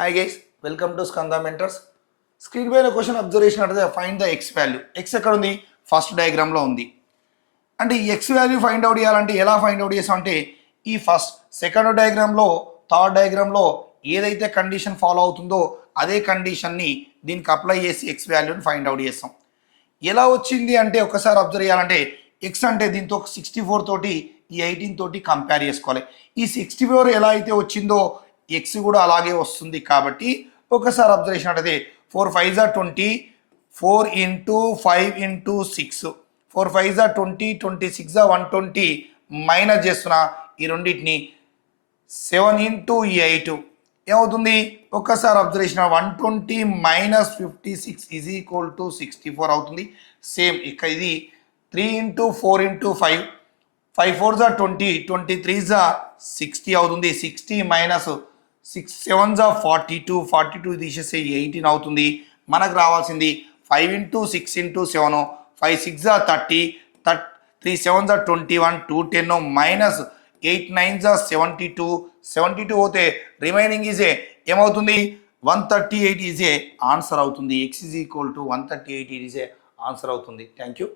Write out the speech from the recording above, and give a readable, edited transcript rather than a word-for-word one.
Hi guys, welcome to Skanda Mentors. Screen పైన question observe చేసినట్లయితే find the X value. X ఎక్కడ ఉంది? First డయాగ్రామ్లో ఉంది. అంటే ఈ ఎక్స్ వాల్యూ ఫైండ్ అవుట్ చేయాలంటే ఎలా ఫైండ్ అవుట్ చేస్తాం అంటే ఈ ఫస్ట్ సెకండ్ డయాగ్రామ్లో థర్డ్ డయాగ్రామ్లో ఏదైతే కండిషన్ ఫాలో అవుతుందో అదే కండిషన్ని దీనికి అప్లై చేసి ఎక్స్ వాల్యూని ఫైండ్ అవుట్ చేస్తాం. ఎలా వచ్చింది అంటే ఒకసారి అబ్జర్వ్ చేయాలంటే ఎక్స్ అంటే దీంతో 64 తోటి ఈ 18 తోటి కంపేర్ చేసుకోవాలి. ఈ 64 ఎలా అయితే వచ్చిందో ఎక్స్ కూడా అలాగే వస్తుంది కాబట్టి ఒకసారి అబ్జర్వ్ చేసినట్టయితే 4 5 జా 20, 4 ఇంటూ 5 ఇంటూ 6, 4 5 జా 20, 26 జా 120 మైనస్ చేస్తున్నా ఈ రెండింటిని 7 ఇంటూ 8 ఏమవుతుంది ఒక్కసారి అబ్జర్వ్ చేసిన 120 మైనస్ 56 ఈజ్ ఈక్వల్ టు 64 అవుతుంది. సేమ్ ఇక ఇది 3 ఇంటూ 4 ఇంటూ 5, 5 4 జా 20, 23 జా 60 అవుతుంది. 60 మైనస్ 6 7 జా 42, 42 తీసేస్తే 18 అవుతుంది. మనకు రావాల్సింది 5 ఇంటూ 6 ఇంటూ 7, 5 6 జా 30, 3 7 జా 21, 2 10 మైనస్ 8 9 జా 72, 72 పోతే రిమైనింగ్ ఈజే ఏమవుతుంది 138 ఈజే ఆన్సర్ అవుతుంది. ఎక్స్ ఈజ్ ఈక్వల్ టు 138 ఈజే ఆన్సర్ అవుతుంది. Thank you.